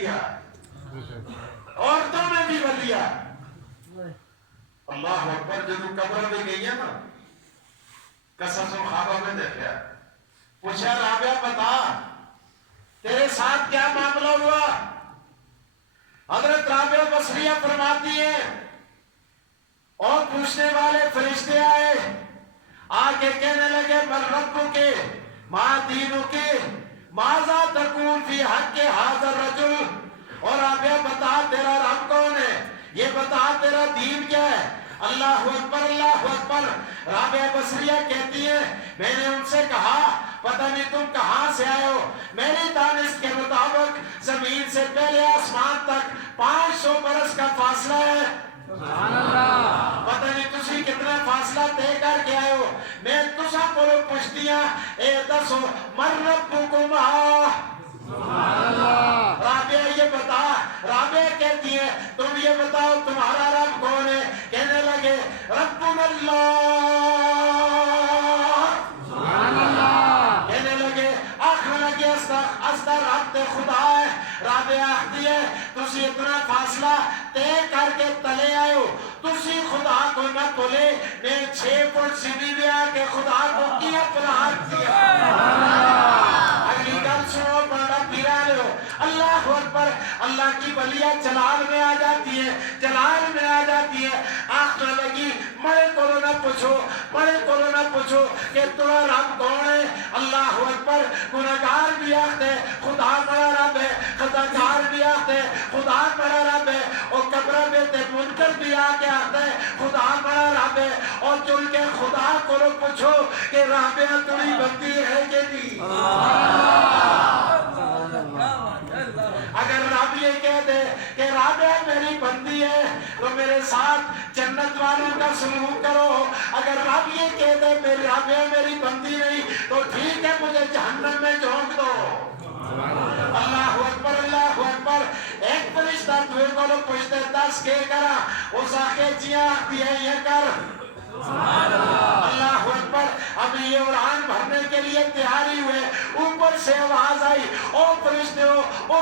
دیا، عورتوں میں بھی ولیہ۔ اللہ اکبر، جب قبر میں گئی ہے نا، قصص الخابہ میں دیکھا، پوچھا رابعہ بتا تیرے ساتھ کیا معاملہ ہوا؟ حضرت رابعہ بصریہ فرماتی ہے اور پوچھنے والے فرشتے آئے، آ کے کہنے لگے من ربک کے ما دینک ماذا تقول فی حق ھذا الرجل، اور رابعہ بتا تیرا رب کون ہے، یہ بتا تیرا دین کیا ہے۔ اللہ اکبر اللہ اکبر۔ رابعہ بصریہ کہتی ہے میں نے ان سے کہا پتہ نہیں تم کہاں سے آئے ہو، میری دانش کے مطابق زمین سے پہلے آسمان تک 500 برس کا فاصلہ ہے، سبحان اللہ، پتہ نہیں تسی کتنا فاصلہ طے کر کے آئے ہو، میں تسا کولو پوچھتی ہاں اے دسو من ربکم، سبحان اللہ۔ رابعہ یہ بتا، رابعہ کہتی ہے تم یہ بتاؤ تمہارا رب کون ہے؟ کہنے لگے ربنا اللہ، سبحان اللہ، کہنے لگے آخر لگے اصدر رب خدا ہے۔ رابعہ آختی ہے تسی اتنا فاصلہ طے کر کے تلے آئے ہو، تسی خدا کو نہ تلے، میں 6 فٹ سیڑھی بھی آ کے خدا کو کیا پناہ دیا۔ اگلی گل سنو بڑا پیرا لو، اللہ اکبر۔ اللہ کی ولیہ جلال میں آ جاتی ہے، جلال میں آ جاتی ہے، آخر لگی مرے کولو نہ پوچھو، مرے کولو نہ پوچھو کہ تمہارا رب کون ہے۔ اللہ اکبر۔ گناہگار بھی آختے خدا بڑا رب ہے، خطاکار بھی آختے خدا بڑا رب ہے، اور قبر میں تے منکر بھی آ کے آختے خدا بڑا رب ہے، اور چل کے خدا کو پوچھو کہ رابعہ تمہیں بندی ہے کہ نہیں۔ اگر رب یہ کہہ دے کہ رابعہ میری بندی ہے تو میرے ساتھ جنت والوں کا سلوک کرو، اگر رب یہ کہہ دے میری رابعہ میری بندی نہیں تو ٹھیک ہے مجھے جہنم میں جھونک دو۔ اللہ اکبر اللہ اکبر۔ ایک فرشتہ دوے کو پوچھتے 10 کے کرا، اس آخے جیاں آتی ہے یہ کر، اللہ اکبر۔ اب یہ اڑان بھرنے کے لیے تیاری ہوئے، اوپر سے آواز آئی او فرشتے ہو، او